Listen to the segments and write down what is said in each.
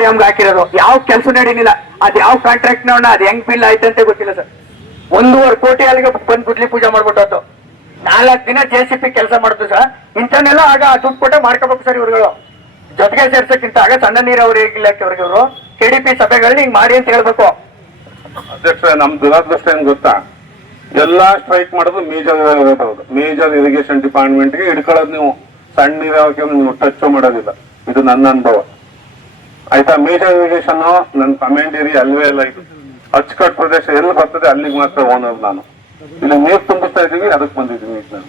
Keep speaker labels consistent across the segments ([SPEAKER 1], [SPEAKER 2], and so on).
[SPEAKER 1] ಡ್ಯಾಮ್ಗೆ ಹಾಕಿರೋದು. ಯಾವ ಕೆಲಸ ನಡೀನಿಲ್ಲ ಅದ್ ಯಾವ ಕಾಂಟ್ರಾಕ್ಟ್ ನೋಡ ಅದ್ ಹೆಂಗ್ ಬಿಲ್ ಆಯ್ತಂತೆ ಗೊತ್ತಿಲ್ಲ ಸರ್. ಒಂದೂವರೆ ಕೋಟಿ ಅಲ್ಲಿಗೆ ಬಂದ್ ಗುಡ್ಲಿ ಪೂಜೆ ಮಾಡ್ಬಿಟ್ಟು ನಾಲ್ಕು ದಿನ ಜೆ ಸಿ ಪಿ ಕೆಲಸ ಮಾಡುದು ಸರ್. ಇಂಥನ್ನೆಲ್ಲ ಆಗ ದುಡ್ಡು ಕೊಟ್ಟೆ ಮಾಡ್ಕೋಬೇಕು ಸರ್ ಇವ್ರುಗಳು. ಜೊತೆಗೆ ಸೇರ್ಸಕ್ಕಿಂತ ಆಗ ಸಣ್ಣ ನೀರಾವರಿ ಕೆ ಡಿ ಪಿ ಸಭೆಗಳನ್ನ ಹಿಂಗ್ ಮಾಡಿ ಅಂತ ಹೇಳ್ಬೇಕು.
[SPEAKER 2] ಅಧ್ಯಕ್ಷ, ನಮ್ ದುರಾದೃಷ್ಟ ಏನ್ ಗೊತ್ತಾ? ಎಲ್ಲಾ ಸ್ಟ್ರೈಕ್ ಮಾಡೋದು ಮೇಜರ್ ಮೇಜರ್ ಇರಿಗೇಷನ್ ಡಿಪಾರ್ಟ್ಮೆಂಟ್ಗೆ ಹಿಡ್ಕೊಳ್ಳೋದು ನೀವು. ಸಣ್ಣ ನೀರಾವರಿಗೆ ನೀವು ಟಚ್ ಮಾಡೋದಿಲ್ಲ. ಇದು ನನ್ನ ಅನುಭವ. ಆಯ್ತಾ? ಮೀಡಿಯಾ ಇರಿಗೇಷನ್ ನನ್ನ ಕಮೆಂಟ್ ಏರಿಯಾ ಅಲ್ವೇ ಇಲ್ಲ ಇದು. ಅಚ್ಚುಕಟ್ಟು ಪ್ರದೇಶ ಎಲ್ಲಿ ಬರ್ತದೆ ಅಲ್ಲಿಗೆ ಮಾತ್ರ ಓನರ್ ನಾನು. ಇಲ್ಲಿ ನೀರು ತುಂಬಿಸ್ತಾ ಇದ್ದೀವಿ ಅದಕ್ಕೆ ಬಂದಿದ್ದೀನಿ ಈಗ ನಾನು.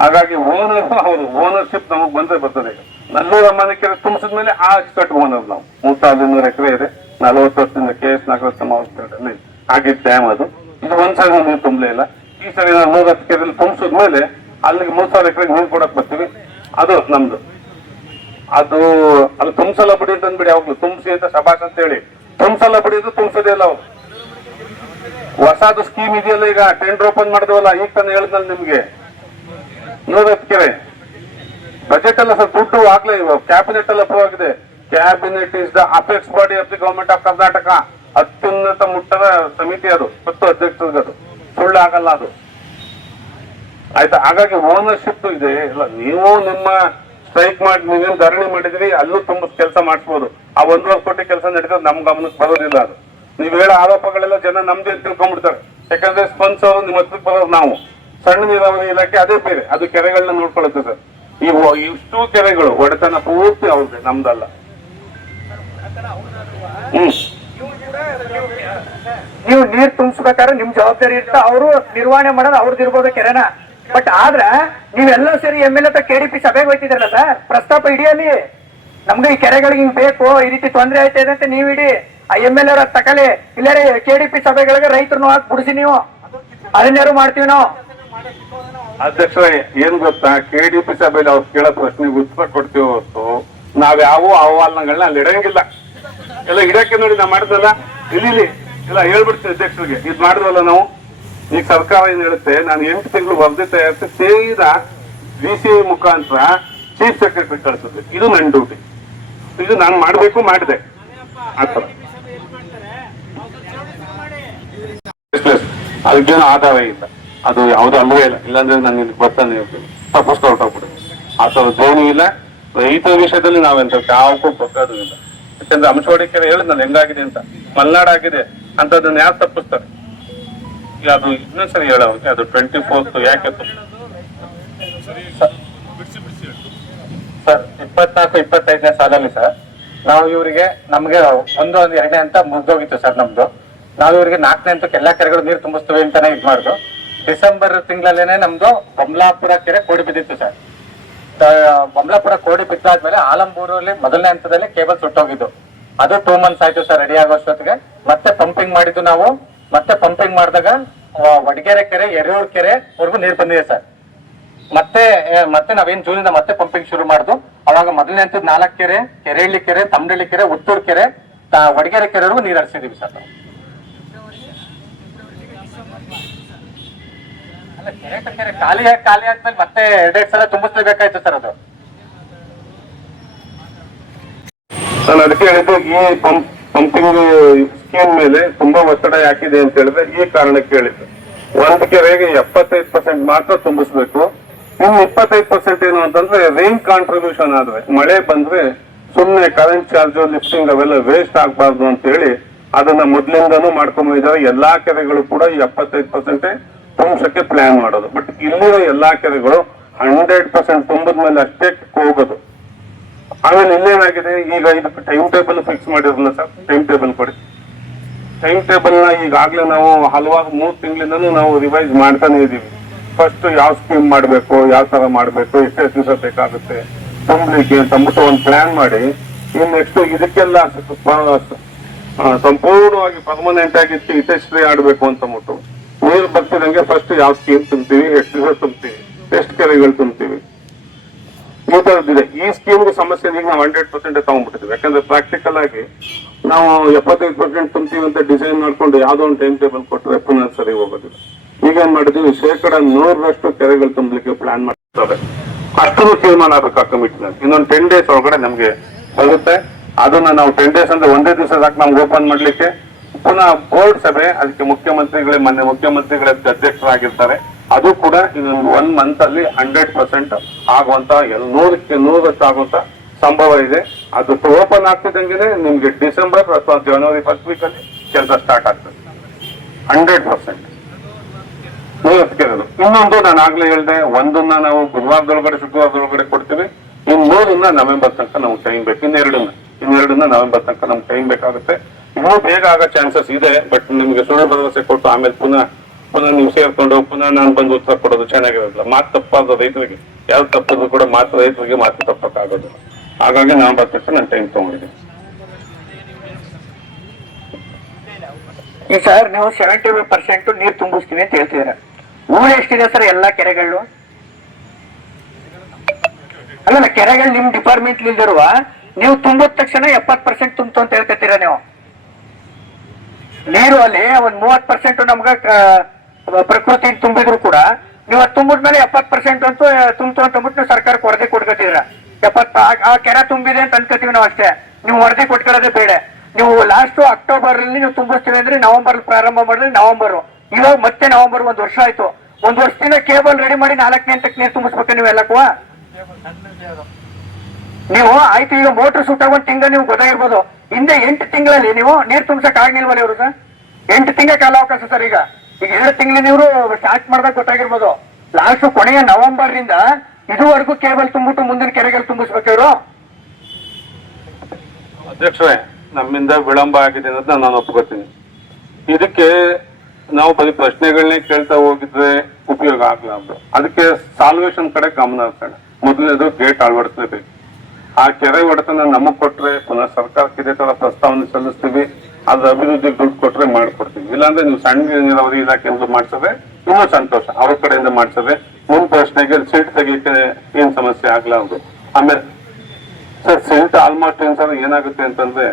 [SPEAKER 2] ಹಾಗಾಗಿ ಓನರ್ ಅವರು ಓನರ್ಶಿಪ್ ನಮಗ್ ಬಂದ್ರೆ ಬರ್ತದೆ ನಲ್ಲೂರ ಮನೆ ಕೆರೆ ತುಂಬಿಸಿದ್ಮೇಲೆ ಆ ಅಚ್ಚುಕಟ್ಟು ಓನರ್ ನಾವು. ಮೂರ್ ಸಾವಿರದ ಇನ್ನೂರು ಎಕರೆ ಇದೆ. ನಲವತ್ತು ವರ್ಷದಿಂದ ಕೆ ಎಸ್ ನಗರ ಸಮಾವೇಶದಲ್ಲಿ ಆಗಿದ್ದ ಡ್ಯಾಮ್ ಅದು. ಇದು ಒಂದ್ ಸಾವಿರ ನೀರು ತುಂಬಲೇ ಇಲ್ಲ. ಈ ಸರಿ ನಾವು ನೂರ ಹತ್ತು ಕೆರೆಯಲ್ಲಿ ತುಂಬಿಸಿದ್ಮೇಲೆ ಅಲ್ಲಿಗೆ ಮೂರ್ ಸಾವಿರ ಎಕರೆಗೆ ನೀರು ಕೊಡಕ್ ಬರ್ತೀವಿ. ಅದು ನಮ್ದು. ಅದು ಅಲ್ಲಿ ತುಂಬಸಲ್ಲ ಬಿಡಿ ಅಂತ ಅಂದ್ಬಿಡಿ ಅವ್ರು ತುಂಬಿಸಿ ಅಂತ ಶಬಾಷ್ ಅಂತ ಹೇಳಿ. ತುಂಬಸಲ್ಲ ಬಿಡಿ ಅದು ತುಂಬಿಸೋದೇ ಇಲ್ಲ ಅವ್ರು. ಹೊಸದು ಸ್ಕೀಮ್ ಇದೆಯಲ್ಲ ಈಗ ಟೆಂಡರ್ ಓಪನ್ ಮಾಡಿದ್ವಲ್ಲ, ಈಗ ತಾನು ಹೇಳಿದ್ನಲ್ಲ ನಿಮ್ಗೆ. ಕೆರೆ ಬಜೆಟ್ ಅಲ್ಲ ಸರ್ ದುಡ್ಡು ಆಗ್ಲೇ ಇವಾಗ ಕ್ಯಾಬಿನೆಟ್ ಎಲ್ಲ ಅಪ್ರೂವ್ ಆಗಿದೆ. Cabinet is the apex body of the government of Karnataka ಅತ್ಯುನ್ನತ ಮುಟ್ಟದ ಸಮಿತಿ ಅದು ಮತ್ತು ಅಧ್ಯಕ್ಷರಿಗದು. ಸುಳ್ಳು ಆಗಲ್ಲ ಅದು. ಆಯ್ತಾ? ಹಾಗಾಗಿ ಓನರ್ಶಿಪ್ ಇದೆ. ಇಲ್ಲ, ನೀವು ನಿಮ್ಮ ಸ್ಟ್ರೈಕ್ ಮಾಡಿ ಧರಣಿ ಮಾಡಿದ್ರಿ, ಅಲ್ಲೂ ತುಂಬ ಕೆಲಸ ಮಾಡಿಸ್ಬೋದು ಆ ಒಂದೂವರೆ ಕೋಟಿ ಕೆಲಸ ನಡೀತದೆ, ನಮ್ ಗಮನಕ್ಕೆ ಬರೋದಿಲ್ಲ ಅದು. ನೀವ್ ಹೇಳೋ ಆರೋಪಗಳೆಲ್ಲ ಜನ ನಮ್ದೇ ತಿಳ್ಕೊಂಡ್ಬಿಡ್ತಾರೆ. ಯಾಕಂದ್ರೆ ಸ್ಪನ್ಸರ್ ನಿಮ್ಮ ಹತ್ರಕ್ಕೆ ಬರೋದು ನಾವು. ಸಣ್ಣ ನೀರಾವರಿ ಇಲಾಖೆ ಅದೇ ಬೇರೆ, ಅದು ಕೆರೆಗಳನ್ನ ನೋಡ್ಕೊಳ್ಳುತ್ತೆ ಸರ್. ಈ ಇಷ್ಟು ಕೆರೆಗಳು, ಒಡೆತನ ಪೂರ್ತಿ ಅವ್ರದ್ದು, ನಮ್ದಲ್ಲ. ಹ್ಮ್.
[SPEAKER 1] ನೀವು ನೀರ್ ತುಂಬಿಸ್ಬೇಕಾದ್ರೆ ನಿಮ್ ಜವಾಬ್ದಾರಿ ಇರ್ತಾ, ಅವರು ನಿರ್ವಹಣೆ ಮಾಡೋದು ಅವ್ರದ್ದು ಇರ್ಬೋದು ಕೆರೆನ. ಬಟ್ ಆದ್ರ ನೀವೆಲ್ಲ ಸೇರಿ ಎಂ ಎಲ್ ಎ ಪಿ ಸಭೆಗೆ ಹೋಯ್ತಿದ್ರಲ್ಲ ಸರ್ ಪ್ರಸ್ತಾಪ ಇಡಿಯಲ್ಲಿ ನಮ್ಗೆ ಈ ಕೆರೆಗಳಿಗೆ ಹಿಂಗ್ ಬೇಕು, ಈ ರೀತಿ ತೊಂದರೆ ಆಯ್ತಾ ಇದೆ ಅಂತ ನೀವ್ ಇಡಿ. ಆ ಎಂ ಎಲ್ ಎರ ತಕಲಿ. ಇಲ್ಲೇ ಪಿ ಸಭೆಗಳಿಗೆ ರೈತರನ್ನು ಹಾಕಿ ಬಿಡಿಸಿ ನೀವು. ಅದನ್ನೇರು ಮಾಡ್ತೀವಿ ನಾವು.
[SPEAKER 2] ಅಧ್ಯಕ್ಷ ಏನ್ ಗೊತ್ತಾ? ಕೆ ಡಿ ಪಿ ಸಭೆಯಲ್ಲಿ ಅವ್ರು ಕೇಳೋ ಪ್ರಶ್ನೆಗೆ ಉತ್ತರ ಕೊಡ್ತೀವಿ ಹೊರತು ನಾವ್ ಯಾವ ಅಹವಾಲಗಳನ್ನ ಅಲ್ಲಿ ಇಡಂಗಿಲ್ಲ. ಎಲ್ಲ ಇಡಕ್ಕೆ ನೋಡಿ ನಾವು ಮಾಡ್ತಲ್ಲ ಇಲ್ಲಿ ಇಲ್ಲಿ ಇಲ್ಲ ಹೇಳ್ಬಿಡ್ತೀವಿ ಅಧ್ಯಕ್ಷರಿಗೆ. ಇದ್ ಮಾಡಿದ್ವಲ್ಲ ನಾವು? ಈಗ ಸರ್ಕಾರ ಏನ್ ಹೇಳುತ್ತೆ, ನಾನು ಎಂಟು ತಿಂಗಳು ವರದಿ ತಯಾರಿಸಿ ಸೇರಿದ ಡಿ ಸಿ ಮುಖಾಂತರ ಚೀಫ್ ಸೆಕ್ರೆಟರಿ ಕಳಿಸುತ್ತೆ. ಇದು ನನ್ನ ಡ್ಯೂಟಿ ಇದು ನಾನು ಮಾಡಬೇಕು, ಮಾಡಿದೆ. ಆತರ. ಅದಕ್ಕೇನು ಆಧಾರ ಇಲ್ಲ. ಅದು ಯಾವ್ದು ಅಲ್ವೇ ಇಲ್ಲ. ಇಲ್ಲಾಂದ್ರೆ ನಾನು ಇಲ್ಲಿ ಬರ್ತಾನೆ ಇರ್ತೀನಿ. ತಪ್ಪಿಸ್ ಹೊರಟೋಗ್ಬಿಡು. ಆ ಧೋನಿ ಇಲ್ಲ. ರೈತರ ವಿಷಯದಲ್ಲಿ ನಾವೆಂತ ಯಾವಕ್ಕೂ ಬಗ್ಗೋದು ಇಲ್ಲ. ಯಾಕಂದ್ರೆ ಅಂಶವಾಡಿ ಹೇಳಿದ್ ನಾನು ಹೆಂಗಾಗಿದೆ ಅಂತ. ಮಲ್ನಾಡ್ ಆಗಿದೆ. ಅಂತದನ್ನ ಯಾರು ತಪ್ಪಿಸ್ತಾರೆ? ಈಗ ಅದು ಇನ್ನೊಂದ್ಸರಿ ಹೇಳೋಕೆ ಅದು ಟ್ವೆಂಟಿ ಫೋರ್ತ್ ಯಾಕೆ?
[SPEAKER 3] ಸರ್ ಇಪ್ಪತ್ನಾಲ್ಕು ಇಪ್ಪತ್ತೈದನೇ ಸಾಲಲ್ಲಿ ಸರ್ ನಾವು ಇವರಿಗೆ ನಮ್ಗೆ ಒಂದು ಒಂದು ಎರಡನೇ ಅಂತ ಮುಗ್ದೋಗಿತ್ತು ಸರ್ ನಮ್ದು. ನಾವು ಇವರಿಗೆ ನಾಲ್ಕನೇ ಅಂತ ಎಲ್ಲಾ ಕೆರೆಗಳು ನೀರು ತುಂಬಿಸ್ತೇವೆ ಅಂತಾನೆ ಇದ್ ಮಾಡುದು. ಡಿಸೆಂಬರ್ ತಿಂಗಳಲ್ಲೇನೆ ನಮ್ದು ಬೊಮ್ಲಾಪುರ ಕೆರೆ ಕೋಡಿ ಬಿದ್ದಿತ್ತು ಸರ್. ಬೊಮ್ಲಾಪುರ ಕೋಡಿ ಬಿದ್ದಾದ್ಮೇಲೆ ಆಲಂಬೂರಲ್ಲಿ ಮೊದಲನೇ ಹಂತದಲ್ಲಿ ಕೇಬಲ್ ಸುಟ್ಟೋಗಿದ್ದು. ಅದು ಟೂ ಮಂತ್ಸ್ ಆಯ್ತು ಸರ್ ರೆಡಿ ಆಗೋಷ್ಟೊತ್ತಿಗೆ ಮತ್ತೆ ಪಂಪಿಂಗ್ ಮಾಡಿದ್ದು ನಾವು ಮತ್ತೆ ಪಂಪಿಂಗ್ ಮಾಡಿದಾಗ? ವಡಗೆರೆ ಕೆರೆ, ಎರೆಯೂರ್ ಕೆರೆ ವರೆಗೂ ನೀರು ಬಂದಿದೆ ಸರ್. ಮತ್ತೆ ಮತ್ತೆ ನಾವೇನ್ ಜೂನಿಂದ ಮತ್ತೆ ಪಂಪಿಂಗ್ ಶುರು ಮಾಡುದು. ಅವಾಗ ಮೊದಲನೇ ಅಂತ ನಾಲ್ಕು ಕೆರೆ, ಕೆರೆಹಳ್ಳಿ ಕೆರೆ ತಮ್ಮಡಳ್ಳಿ ಕೆರೆ, ಉತ್ತೂರು ಕೆರೆ ವಡಗೆರೆ ಕೆರೆವರೆಗೂ ನೀರು ಹರಿಸಿದೀವಿ ಸರ್ ಕೆರೆ ಕೆರೆ ಖಾಲಿ ಖಾಲಿ ಆದ್ಮೇಲೆ ಮತ್ತೆ ಎರಡೆರಡು ಸಲ ತುಂಬಿಸ್ಲೇಬೇಕಾಯ್ತು ಸರ್ ಅದು.
[SPEAKER 2] ನಾನು ಅದಕ್ಕೆ ಹೇಳಿದ್ದು ಈ ಪಂಪ್ ಪಂಪಿಂಗ್ ಸ್ಕೀಮ್ ಮೇಲೆ ತುಂಬಾ ಒತ್ತಡ ಯಾಕಿದೆ ಅಂತ ಹೇಳಿದ್ರೆ ಈ ಕಾರಣಕ್ಕೆ ಹೇಳಿದ್ರು ಒಂದ್ ಕೆರೆಗೆ ಎಪ್ಪತ್ತೈದು ಪರ್ಸೆಂಟ್ ಮಾತ್ರ ತುಂಬಿಸ್ಬೇಕು. ಇನ್ನು ಇಪ್ಪತ್ತೈದು ಪರ್ಸೆಂಟ್ ಏನು ಅಂತಂದ್ರೆ ರೈನ್ ಕಾಂಟ್ರಿಬ್ಯೂಷನ್ ಆದ್ರೆ, ಮಳೆ ಬಂದ್ರೆ ಸುಮ್ಮನೆ ಕರೆಂಟ್ ಚಾರ್ಜ್ ಲಿಫ್ಟಿಂಗ್ ಅವೆಲ್ಲ ವೇಸ್ಟ್ ಆಗ್ಬಾರ್ದು ಅಂತ ಹೇಳಿ ಅದನ್ನ ಮೊದ್ಲಿಂದನೂ ಮಾಡ್ಕೊಂಡ್ ಇದಾವೆ ಎಲ್ಲಾ ಕೆರೆಗಳು ಕೂಡ ಈ ಎಪ್ಪತ್ತೈದು ಪರ್ಸೆಂಟ್ ತುಂಬಿಸಕ್ಕೆ ಪ್ಲಾನ್ ಮಾಡೋದು. ಬಟ್ ಇಲ್ಲಿರೋ ಎಲ್ಲಾ ಕೆರೆಗಳು ಹಂಡ್ರೆಡ್ ಪರ್ಸೆಂಟ್ ತುಂಬಿದ್ಮೇಲೆ ಅಷ್ಟೇ ಹೋಗೋದು. ಆಮೇಲೆ ಇಲ್ಲೇನಾಗಿದೆ ಈಗ ಇದಕ್ಕೆ ಟೈಮ್ ಟೇಬಲ್ ಫಿಕ್ಸ್ ಮಾಡಿರಲ್ಲ ಸರ್ ಟೈಮ್ ಟೇಬಲ್ ಕೊಡಿ. ಟೈಮ್ ಟೇಬಲ್ನ ಈಗಾಗಲೇ ನಾವು ಹಲವಾರು ಮೂರು ತಿಂಗಳಿಂದನೂ ನಾವು ರಿವೈಸ್ ಮಾಡ್ತಾನೆ ಇದೀವಿ ಫಸ್ಟ್ ಯಾವ ಸ್ಕೀಮ್ ಮಾಡಬೇಕು, ಯಾವ ತರ ಮಾಡಬೇಕು, ಎಷ್ಟೇ ದಿವಸ ಬೇಕಾಗುತ್ತೆ, ತುಂಬಲಿಕ್ಕೆ ಅಂತ ಒಂದು ಪ್ಲಾನ್ ಮಾಡಿ. ಇನ್ ನೆಕ್ಸ್ಟ್ ಇದಕ್ಕೆಲ್ಲ ಸಂಪೂರ್ಣವಾಗಿ ಪರ್ಮನೆಂಟ್ ಆಗಿ ಇತಿಶ್ರೀ ಆಡಬೇಕು ಅಂತ ಅಂದ್ಬಿಟ್ಟು. ನೀರು ಬರ್ತಿದಂಗೆ ಫಸ್ಟ್ ಯಾವ ಸ್ಕೀಮ್ ತುಂಬ್ತೀವಿ, ಎಷ್ಟು ದಿವಸ ತುಂಬ್ತೀವಿ, ಎಷ್ಟು ಕೆರೆಗಳು ತುಂಬ್ತೀವಿ. ಈ ಈ ಸ್ಕೀಮ್ಗೆ ಸಮಸ್ಯೆ ಈಗ ನಾವು ಹಂಡ್ರೆಡ್ ಪರ್ಸೆಂಟ್ ತಗೊಂಡ್ಬಿಟ್ಟಿದ್ವಿ ಯಾಕಂದ್ರೆ ಪ್ರಾಕ್ಟಿಕಲ್ ಆಗಿ ನಾವು ಎಪ್ಪತ್ತೈದು ಪರ್ಸೆಂಟ್ ತುಂಬ್ತೀವಿ ಅಂತ ಡಿಸೈನ್ ಮಾಡ್ಕೊಂಡು ಯಾವ್ದೋ ಒಂದು ಟೈಮ್ ಟೇಬಲ್ ಕೊಟ್ಟರೆ ಪುನಃ ಸರಿ ಹೋಗೋದಿಲ್ಲ. ಈಗ ಏನ್ ಮಾಡಿದ್ವಿ ಶೇಕಡ ನೂರರಷ್ಟು ಕೆರೆಗಳು ತುಂಬಲಿಕ್ಕೆ ಪ್ಲಾನ್ ಮಾಡ್ತಾರೆ. ಅಷ್ಟು ತೀರ್ಮಾನ ಆಗಬೇಕು ಆ ಕಮಿಟಿನಲ್ಲಿ ಇನ್ನೊಂದು ಟೆನ್ ಡೇಸ್ ಒಳಗಡೆ ನಮ್ಗೆ ಸಿಗುತ್ತೆ ಅದನ್ನ ನಾವು ಟೆನ್ ಡೇಸ್ ಅಂದ್ರೆ ಒಂದೇ ದಿವಸ ಸಾಕು ನಮ್ಗೆ ಓಪನ್ ಮಾಡ್ಲಿಕ್ಕೆ. ಪುನಃ ಬೋರ್ಡ್ ಸಭೆ, ಅದಕ್ಕೆ ಮುಖ್ಯಮಂತ್ರಿಗಳೇ ಮೊನ್ನೆ ಮುಖ್ಯಮಂತ್ರಿಗಳೇ ಅಧ್ಯಕ್ಷರಾಗಿರ್ತಾರೆ. ಅದು ಕೂಡ ಇನ್ನೊಂದು ಒನ್ ಮಂತ್ ಅಲ್ಲಿ ಹಂಡ್ರೆಡ್ ಪರ್ಸೆಂಟ್ ಆಗುವಂತ ನೂರಕ್ಕೆ ನೂರಷ್ಟು ಆಗುವಂತ ಸಂಭವ ಇದೆ. ಅದು ಓಪನ್ ಆಗ್ತಿದ್ದಂಗೆ ನಿಮ್ಗೆ ಡಿಸೆಂಬರ್ ಅಥವಾ ಜನವರಿ ಫಸ್ಟ್ ವೀಕ್ ಅಲ್ಲಿ ಕೆಲಸ ಸ್ಟಾರ್ಟ್ ಆಗ್ತದೆ. ಹಂಡ್ರೆಡ್ ಪರ್ಸೆಂಟ್ ಇನ್ನೊಂದು ನಾನು ಆಗ್ಲೇ ಹೇಳಿದೆ, ಒಂದನ್ನ ನಾವು ಗುರುವಾರದೊಳಗಡೆ, ಶುಕ್ರವಾರದೊಳಗಡೆ ಕೊಡ್ತೀವಿ. ಇನ್ ಮೂರನ್ನ ನವೆಂಬರ್ ತನಕ ನಮ್ಗೆ ಟೈಮ್ ಬೇಕು. ಇನ್ನೆರಡನ್ನ ಇನ್ನೆರಡನ್ನ ನವೆಂಬರ್ ತನಕ ನಮ್ಗೆ ಟೈಮ್ ಬೇಕಾಗುತ್ತೆ. ಇನ್ನೂ ಬೇಗ ಆಗೋ ಚಾನ್ಸಸ್ ಇದೆ ಬಟ್ ನಿಮ್ಗೆ ಸುಳ್ಳು ಭರವಸೆ ಕೊಟ್ಟು ಆಮೇಲೆ ಪುನಃ ಪುನಃ ನೀವು ಸೇರ್ಕೊಂಡು ಪುನಃ ನಾನು ಬಂದು ಉತ್ತರ ಕೊಡೋದು ಚೆನ್ನಾಗಿರೋದಿಲ್ಲ. ಮಾತು ತಪ್ಪಾದ ರೈತರಿಗೆ ಯಾವ ತಪ್ಪದ್ರು ಕೂಡ ಮಾತು ರೈತರಿಗೆ ಮಾತು ತಪ್ಪಕ್ಕಾಗೋದಿಲ್ಲ ಹಾಗಾಗಿ ನಾನು ಬರ್ತಕ್ಕ ನಾನು ಟೈಮ್ ತಗೊಂಡಿದ್ದೀನಿ.
[SPEAKER 1] ಈ ಸರ್, ನೀವು ಸೆವೆಂಟಿ ಪರ್ಸೆಂಟ್ ನೀರು ತುಂಬಿಸ್ತೀವಿ ಅಂತ ಹೇಳ್ತಿದ್ದೀರ. ಊರು ಎಷ್ಟಿದೆ ಸರ್ ಎಲ್ಲಾ ಕೆರೆಗಳು? ಅಲ್ಲ ಕೆರೆಗಳು ನಿಮ್ ಡಿಪಾರ್ಟ್ಮೆಂಟ್ ಇಲ್ದಿರುವ, ನೀವು ತುಂಬಿದ ತಕ್ಷಣ ಎಪ್ಪತ್ ಪರ್ಸೆಂಟ್ ತುಂಬ್ತು ಅಂತ ಹೇಳ್ತೀರಾ ನೀವು? ನೀರು ಅಲ್ಲಿ, ಒಂದ್ ಮೂವತ್ ಪರ್ಸೆಂಟ್ ನಮ್ಗ ಪ್ರಕೃತಿ ತುಂಬಿದ್ರು ಕೂಡ ನೀವು ತುಂಬಿದ್ಮೇಲೆ ಎಪ್ಪತ್ ಪರ್ಸೆಂಟ್ ಅಂತೂ ತುಂಬಿತು ಅಂತ ಅಂದ್ಬಿಟ್ಟು ನೀವು ಸರ್ಕಾರಕ್ಕೆ ವರದಿ ಕೊಡ್ಕೊತಿದ್ರ ಎಪ್ಪತ್ ಆ- ಕೆರೆ ತುಂಬಿದೆ ಅಂತ ಅನ್ಕೋತೀವಿ ನಾವು ಅಷ್ಟೇ. ನೀವು ವರದಿ ಕೊಟ್ಕೊಳ್ಳೋದೇ ಬೇಡ. ನೀವು ಲಾಸ್ಟ್ ಅಕ್ಟೋಬರ್ ಅಲ್ಲಿ ನೀವು ತುಂಬಿಸ್ತೀವಿ ಅಂದ್ರೆ ನವೆಂಬರ್ ಪ್ರಾರಂಭ ಮಾಡಿದ್ರೆ ನವೆಂಬರ್ ಇವಾಗ ಮತ್ತೆ ನವೆಂಬರ್ ಒಂದ್ ವರ್ಷ ಆಯ್ತು. ಒಂದ್ ವರ್ಷದಿಂದ ಕೇಬಲ್ ರೆಡಿ ಮಾಡಿ ನಾಲ್ಕನೇ ಹಂತಕ್ಕೆ ನೀರು ತುಂಬಿಸ್ಬೇಕು ನೀವು ಎಲ್ಲಕ್ಕೂ? ನೀವು ಆಯ್ತು, ಈಗ ಮೋಟರ್ ಸುಟ್ಟಾಗ ಒಂದ್ ತಿಂಗಳ ನೀವು ಗೊತ್ತಾಗಿರ್ಬೋದು. ಹಿಂದೆ ಎಂಟು ತಿಂಗಳಲ್ಲಿ ನೀವು ನೀರು ತುಂಬಿಸಕ್ ಆಗ್ಲಿಲ್ವಲ್ಲ ಇವರು ಸರ್? ಎಂಟು ತಿಂಗಳ ಕಾಲಾವಕಾಶ ಸರ್ ಈಗ. ಈಗ ಎರಡು ತಿಂಗಳ ಇವರು ಸ್ಟಾರ್ಟ್ ಮಾಡ್ದಾಗ ಗೊತ್ತಾಗಿರ್ಬೋದು. ಲಾಸ್ಟ್ ಕೊನೆಯ ನವೆಂಬರ್ನಿಂದ ಇದುವರೆಗೂ ಕೇಬಲ್ ತುಂಬಿಟ್ಟು ಮುಂದಿನ ಕೆರೆಗಳು ತುಂಬಿಸ್ಬೇಕು ಇವರು.
[SPEAKER 2] ಅಧ್ಯಕ್ಷರೇ, ನಮ್ಮಿಂದ ವಿಳಂಬ ಆಗಿದೆ ಅನ್ನೋದನ್ನ ನಾನು ಒಪ್ಕೋತೀನಿ. ಇದಕ್ಕೆ ನಾವು ಬರೀ ಪ್ರಶ್ನೆಗಳನ್ನೇ ಕೇಳ್ತಾ ಹೋಗಿದ್ರೆ ಉಪಯೋಗ ಆಗಲಾರ್ದು ಅದಕ್ಕೆ ಸಾಲ್ವೇಷನ್ ಕಡೆ ಗಮನ ಹರಿಸೋಣ. ಮೊದಲನೇದು ಗೇಟ್ ಅಳವಡಿಸಲೇಬೇಕು. ಆ ಕೆರೆ ಒಡೆತನ ನಮಗ್ ಕೊಟ್ರೆ ಪುನಃ ಸರ್ಕಾರಕ್ಕೆ ಇದೇ ತರ ಪ್ರಸ್ತಾವನೆ ಸಲ್ಲಿಸ್ತೀವಿ. ಅದ್ರ ಅಭಿವೃದ್ಧಿ ದುಡ್ಡು ಕೊಟ್ರೆ ಮಾಡ್ಕೊಡ್ತೀವಿ. ಇಲ್ಲಾಂದ್ರೆ ನೀವು ಸಣ್ಣ ನೀರಾವರಿ ಇಲಾಖೆಯಿಂದ ಮಾಡ್ಸದೆ ಇನ್ನೂ ಸಂತೋಷ. ಅವ್ರ ಕಡೆಯಿಂದ ಮಾಡ್ಸದೆ ಮುಂದ್ ಪ್ರಶ್ನೆಗೆ ಸೀಟ್ ತೆಗಿಯಕ್ಕೆ ಏನ್ ಸಮಸ್ಯೆ ಆಗ್ಲಾರ್ದು ಆಮೇಲೆ ಸರ್ ಸೀಟ್ ಆಲ್ಮೋಸ್ಟ್ ಏನ್ ಸರ್ ಏನಾಗುತ್ತೆ ಅಂತಂದ್ರೆ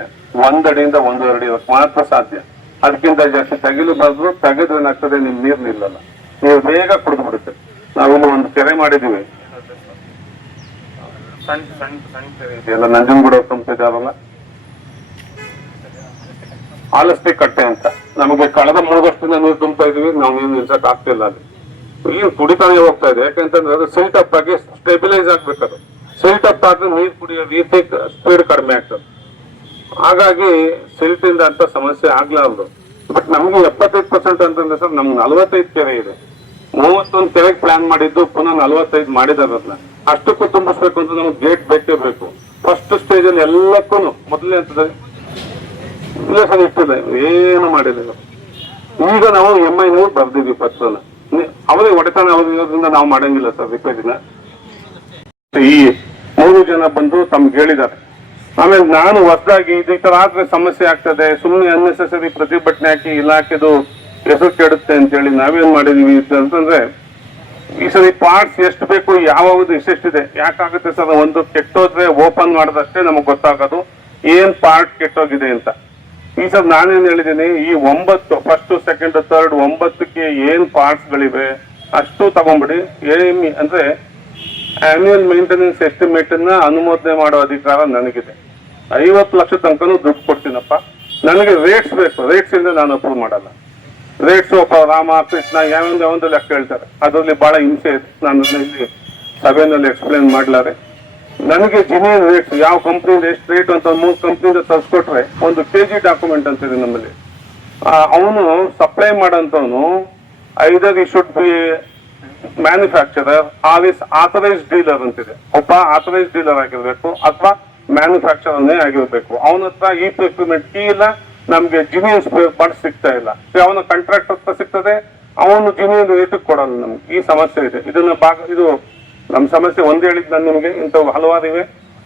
[SPEAKER 2] ಒಂದಡಿಯಿಂದ ಒಂದೂವರೆ ಅಡಿ ಮಾತ್ರ ಸಾಧ್ಯ. ಅದಕ್ಕಿಂತ ಜಾಸ್ತಿ ತೆಗಿಲು ಬಾರ್ದು ತೆಗೆದ್ರೆ ಏನಾಗ್ತದೆ ನಿಮ್ ನೀರ್ ನಿಲ್ಲಲ್ಲ. ನೀವು ಬೇಗ ಕುಡಿದು ಬಿಡುತ್ತೆ ನಾವಿಲ್ಲಿ ಒಂದು ಕೆರೆ ಮಾಡಿದೀವಿ ನಂಜನಗೂಡ ತುಂಬಿದಾರಲ್ಲ ಆಲಸ್ತಿ ಕಟ್ಟೆ ಅಂತ. ನಮಗೆ ಕಳೆದ ಮೂರು ವರ್ಷದಿಂದ ನೀರು ತುಂಬ್ತಾ ಇದೀವಿ ನಾವು ನೀರು ನಿಲ್ಸಕ್ ಆಗ್ತಿಲ್ಲ ಅಲ್ಲಿ. ನೀರು ಕುಡಿತಾನೆ ಹೋಗ್ತಾ ಇದೆ, ಯಾಕಂತಂದ್ರೆ ಅದು ಸಿಲ್ಟ್ ಅಪ್ ಆಗಿ ಸ್ಟೆಬಿಲೈಸ್ ಆಗ್ಬೇಕದು. ಸಿಲ್ಟ್ ಅಪ್ ಆದ್ರೆ ನೀರು ಕುಡಿಯೋ ರೀತಿ ಸ್ಪೀಡ್ ಕಡಿಮೆ ಆಗ್ತದೆ. ಹಾಗಾಗಿ ಸಿಲ್ಟ್ ಇಂದ ಅಂತ ಸಮಸ್ಯೆ ಆಗ್ಲಾರ್ದು. ಬಟ್ ನಮ್ಗೆ ಎಪ್ಪತ್ತೈದು ಪರ್ಸೆಂಟ್ ಅಂತಂದ್ರೆ ಸರ್, ನಮ್ಗೆ ನಲ್ವತ್ತೈದು ಕೆರೆ ಇದೆ. ಮೂವತ್ತೊಂದು ಕೆರೆಗೆ ಪ್ಲಾನ್ ಮಾಡಿದ್ದು, ಪುನಃ ನಲವತ್ತೈದು ಮಾಡಿದಾರಲ್ಲ ಅಷ್ಟಕ್ಕೂ ತುಂಬಿಸ್ಬೇಕು ಅಂತ ನಮ್ಗೆ ಗೇಟ್ ಬೇಕೇ ಬೇಕು. ಫಸ್ಟ್ ಸ್ಟೇಜ್ ಅಲ್ಲಿ ಎಲ್ಲಕ್ಕೂ ಮೊದಲನೇ ಹಂತದಲ್ಲಿ ಸರ್ ಇಟ್ಟಿದೆ ಏನು ಮಾಡಿಲ್ಲ. ಈಗ ನಾವು ಎಂ ಐ ನೂರು ಬರ್ದಿದ್ವಿ ಪತ್ರನ ಅವರಿಗೆ ಒಡೆತನ ಅವರಿರೋದ್ರಿಂದ ನಾವು ಮಾಡಂಗಿಲ್ಲ ಸರ್ ರಿಪೇರಿನ ಈ ಮೂರು ಜನ ಬಂದು ತಮ್ಗೆ ಹೇಳಿದ್ದಾರೆ. ಆಮೇಲೆ ನಾನು ಹೊಸದಾಗಿ ಈ ತರ ಆದ್ರೆ ಸಮಸ್ಯೆ ಆಗ್ತದೆ. ಸುಮ್ಮನೆ ಅನ್ನೆಸೆಸರಿ ಪ್ರತಿಭಟನೆ ಹಾಕಿ ಇಲಾಖೆದು ಹೆಸರು ಕೆಡುತ್ತೆ ಅಂತ ಹೇಳಿ ನಾವೇನ್ ಮಾಡಿದೀವಿ ಅಂತಂದ್ರೆ, ಈ ಸರಿ ಪಾರ್ಟ್ಸ್ ಎಷ್ಟು ಬೇಕು ಯಾವ್ದು ಎಷ್ಟೆಷ್ಟಿದೆ ಯಾಕಾಗುತ್ತೆ ಸರ್ ಒಂದು ಕೆಟ್ಟೋದ್ರೆ ಓಪನ್ ಮಾಡಿದಷ್ಟೇ ನಮಗೆ ಗೊತ್ತಾಗೋದು. ಏನ್ ಪಾರ್ಟ್ ಕೆಟ್ಟೋಗಿದೆ ಅಂತ. ಸರ್, ನಾನೇನ್ ಹೇಳಿದ್ದೀನಿ ಈ ಒಂಬತ್ತು ಫಸ್ಟ್ ಸೆಕೆಂಡ್ ಥರ್ಡ್ ಒಂಬತ್ತಕ್ಕೆ ಏನ್ ಪಾರ್ಟ್ಸ್ ಗಳಿವೆ ಅಷ್ಟು ತಗೊಂಬಿಡಿ. ಏಮಿ ಅಂದ್ರೆ ಆನ್ಯುವಲ್ ಮೇಂಟೆನೆನ್ಸ್ ಎಸ್ಟಿಮೇಟ್ ಅನ್ನ ಅನುಮೋದನೆ ಮಾಡೋ ಅಧಿಕಾರ ನನಗಿದೆ. ಐವತ್ತು ಲಕ್ಷ ತನಕನೂ ದುಡ್ಡು ಕೊಡ್ತೀನಪ್ಪ. ನನಗೆ ರೇಟ್ಸ್ ಬೇಕು. ರೇಟ್ಸ್ ಇಂದ ನಾನು ಅಪ್ರೂವ್ ಮಾಡಲ್ಲ. ರೇಟ್ಸ್ ಒಬ್ಬ ರಾಮ, ಕೃಷ್ಣ ಯಾವೊಂದು ಯಾವೊಂದು ಲೆಕ್ಕ ಹೇಳ್ತಾರೆ. ಅದರಲ್ಲಿ ಬಹಳ ಹಿಂಸೆ ಇದೆ. ನಾನು ಇಲ್ಲಿ ಸಭೆಯಲ್ಲಿ ಎಕ್ಸ್ಪ್ಲೇನ್ ಮಾಡ್ಲಾರೆ. ನನಗೆ ಜಿನಿಯನ್ ರೇಟ್, ಯಾವ ಕಂಪ್ನಿಯಿಂದ ಎಷ್ಟು ರೇಟ್ ಅಂತ ಮೂರು ಕಂಪ್ನಿಯಿಂದ ತರಿಸ್ಕೊಟ್ರೆ ಒಂದು ಕೆ ಜಿ ಡಾಕ್ಯುಮೆಂಟ್ ಅಂತ ಇದೆ ನಮ್ಮಲ್ಲಿ. ಅವನು ಸಪ್ಲೈ ಮಾಡೋಂಥವನು ಐದರ್ ಈ should be manufacturer or is authorise dealer ಅಂತಿದೆ. ಒಬ್ಬ ಆಥರೈಸ್ ಡೀಲರ್ ಆಗಿರಬೇಕು ಅಥವಾ ಮ್ಯಾನುಫ್ಯಾಕ್ಚರನ್ನೇ ಆಗಿರಬೇಕು. ಅವನ ಹತ್ರ ಈ ಪ್ರೊಕ್ಯೂರ್ಮೆಂಟ್ ಕೀ ಇಲ್ಲ, ನಮಗೆ ಜಿನಿಯನ್ ಪಾರ್ಟ್ ಸಿಗ್ತಾ ಇಲ್ಲ. ಅವನ ಕಾಂಟ್ರಾಕ್ಟ್ ಹತ್ರ ಸಿಗ್ತದೆ, ಅವನು ಜಿನಿಯನ್ ರೇಟ್ ಕೊಡಲ್ಲ ನಮ್ಗೆ. ಈ ಸಮಸ್ಯೆ ಇದೆ. ಇದನ್ನ ಭಾಗ ಇದು ನಮ್ ಸಮಸ್ಯೆ ಒಂದು ಹೇಳಿದ್ ನಾನು ನಿಮಗೆ, ಇಂಥವು ಹಲವಾರು ಇವೆ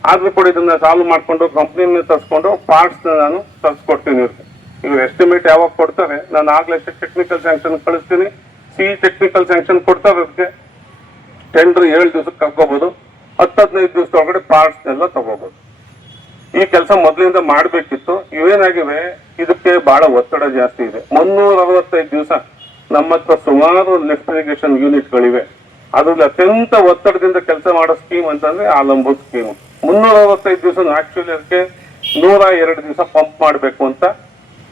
[SPEAKER 2] ಆದ್ರೂ ಕೂಡ ಇದನ್ನ ಸಾಲ್ವ್ ಮಾಡ್ಕೊಂಡು ಕಂಪ್ನಿನ ತರಿಸ್ಕೊಂಡು ಪಾರ್ಟ್ಸ್ ನಾನು ತರಿಸ್ಕೊಡ್ತೀನಿ. ಇವ್ರಿಗೆ ಇವ್ರು ಎಸ್ಟಿಮೇಟ್ ಯಾವಾಗ ಕೊಡ್ತಾರೆ, ನಾನು ಆಗ್ಲೇ ಟೆಕ್ನಿಕಲ್ ಸ್ಯಾಂಕ್ಷನ್ ಕಳಿಸ್ತೀನಿ. ಸಿ ಟೆಕ್ನಿಕಲ್ ಸ್ಯಾಂಕ್ಷನ್ ಕೊಡ್ತಾರೆ ಅದಕ್ಕೆ. ಟೆಂಡರ್ ಏಳು ದಿವಸಕ್ಕೆ ಕರ್ಕೋಬಹುದು ಹತ್ತು ಹದಿನೈದು ಒಳಗಡೆ ಪಾರ್ಟ್ಸ್ ಎಲ್ಲ ತಗೋಬಹುದು ಈ ಕೆಲಸ ಮೊದಲಿಂದ ಮಾಡಬೇಕಿತ್ತು. ಇವೇನಾಗಿವೆ, ಇದಕ್ಕೆ ಬಹಳ ಒತ್ತಡ ಜಾಸ್ತಿ ಇದೆ. ಮುನ್ನೂರ ಅರವತ್ತೈದು ದಿವಸ ನಮ್ಮ ಹತ್ರ ಸುಮಾರು ಲಿಫ್ಟ್ ಇರಿಗೇಷನ್ ಗಳಿವೆ. ಅದ್ರಲ್ಲಿ ಅತ್ಯಂತ ಒತ್ತಡದಿಂದ ಕೆಲಸ ಮಾಡೋ ಸ್ಕೀಮ್ ಅಂತಂದ್ರೆ ಆಲಂಬೂರ್ ಸ್ಕೀಮ್ ಮುನ್ನೂರ ಅರವತ್ತೈದು ದಿವಸ ಆಕ್ಚುಲಿ ಅದಕ್ಕೆ ನೂರ ಎರಡು ದಿವಸ ಪಂಪ್ ಮಾಡಬೇಕು ಅಂತ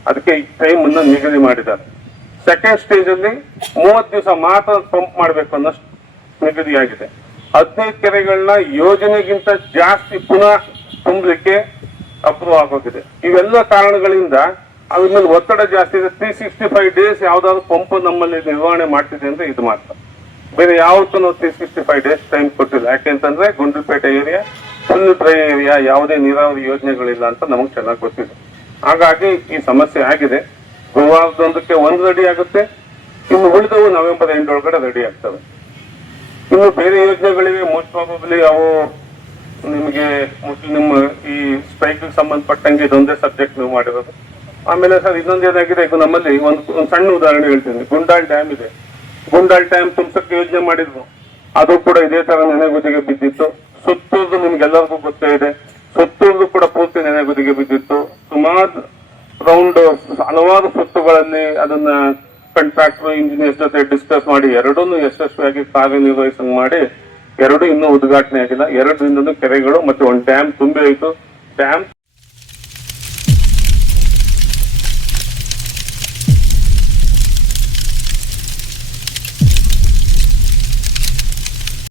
[SPEAKER 2] ಅದಕ್ಕೆ ಟೈಮ್ ಅನ್ನು ನಿಗದಿ ಮಾಡಿದ್ದಾರೆ. ಸೆಕೆಂಡ್ ಸ್ಟೇಜ್ ಅಲ್ಲಿ ಮೂವತ್ತು ದಿವಸ ಮಾತ್ರ ಪಂಪ್ ಮಾಡಬೇಕು ಅನ್ನೋಷ್ಟು ನಿಗದಿಯಾಗಿದೆ. ಹದಿನೈದು ಕೆರೆಗಳನ್ನ ಯೋಜನೆಗಿಂತ ಜಾಸ್ತಿ ಪುನಃ ತುಂಬಲಿಕ್ಕೆ ಅಪ್ರೂವ್ ಆಗೋಗಿದೆ. ಇವೆಲ್ಲ ಕಾರಣಗಳಿಂದ ಅದ್ರ ಮೇಲೆ ಒತ್ತಡ ಜಾಸ್ತಿ ಇದೆ. ತ್ರೀ ಸಿಕ್ಸ್ಟಿ ಫೈವ್ ಡೇಸ್ ಯಾವ್ದಾದ್ರು ಪಂಪ್ ನಮ್ಮಲ್ಲಿ ನಿರ್ವಹಣೆ ಮಾಡ್ತಿದೆ ಅಂದ್ರೆ ಇದು ಮಾತ್ರ. ಬೇರೆ ಯಾವತ್ತೂ three sixty five days time ಕೊಟ್ಟಿಲ್ಲ ಯಾಕೆಂತಂದ್ರೆ Gundlupet area full dry area ಯಾವುದೇ ನೀರಾವರಿ ಯೋಜನೆಗಳಿಲ್ಲ ಅಂತ ನಮಗೆ ಚೆನ್ನಾಗಿ ಗೊತ್ತಿದೆ. ಹಾಗಾಗಿ ಈ ಸಮಸ್ಯೆ ಆಗಿದೆ. ಗುರುವಾರದೊಂದಕ್ಕೆ ಒಂದು ರೆಡಿ ಆಗುತ್ತೆ. ಇನ್ನು ಉಳಿದವು ನವೆಂಬರ್ ಒಳಗಡೆ ರೆಡಿ ಆಗ್ತವೆ. ಇನ್ನು ಬೇರೆ ಯೋಜನೆಗಳಿವೆ. ಮೋಸ್ಟ್ ಪ್ರಾಬಬ್ಲಿ ಅವು ನಿಮಗೆ ನಿಮ್ಮ ಈ ಸ್ಟ್ರೈಕ್ ಸಂಬಂಧಪಟ್ಟಂಗೆ ಇದೊಂದೇ ಸಬ್ಜೆಕ್ಟ್ ನೀವು ಮಾಡಿರೋದು. ಆಮೇಲೆ ಸರ್ ಇನ್ನೊಂದು ಏನಾಗಿದೆ? ನಮ್ಮಲ್ಲಿ ಒಂದು ಸಣ್ಣ ಉದಾಹರಣೆ ಹೇಳ್ತೀನಿ. ಗುಂಡಾಲ್ ಡ್ಯಾಮ್ ಇದೆ. ಗುಂಡಾಲ್ ಡ್ಯಾಮ್ ತುಂಬಕ್ಕೆ ಯೋಜನೆ ಮಾಡಿದ್ರು ಅದು ಕೂಡ ಇದೇ ತರ ನೆನೆಗುದಿಗೆ ಬಿದ್ದಿತ್ತು. ಸುತ್ತೂರ್ದು ನಿಮ್ಗೆಲ್ಲರಿಗೂ ಗೊತ್ತೇ ಇದೆ. ಸುತ್ತೂರ್ದು ಕೂಡ ಪೂರ್ತಿ ನೆನೆಗುದಿಗೆ ಬಿದ್ದಿತ್ತು. ಸುಮಾರು ರೌಂಡ್ ಹಲವಾರು ಸುತ್ತುಗಳಲ್ಲಿ ಅದನ್ನ ಕಾಂಟ್ರಾಕ್ಟರ್ ಇಂಜಿನಿಯರ್ಸ್ ಜೊತೆ ಡಿಸ್ಕಸ್ ಮಾಡಿ, ಎರಡನ್ನೂ ಯಶಸ್ವಿಯಾಗಿ ಕಾರ್ಯನಿರ್ವಹಿಸಂಗ್ ಮಾಡಿ, ಎರಡು ಇನ್ನೂ ಉದ್ಘಾಟನೆ ಆಗಿಲ್ಲ. ಎರಡರಿಂದನೂ ಕೆರೆಗಳು ಮತ್ತೆ ಒಂದು ಡ್ಯಾಮ್ ತುಂಬಿ ಹೋಯಿತು. ಡ್ಯಾಮ್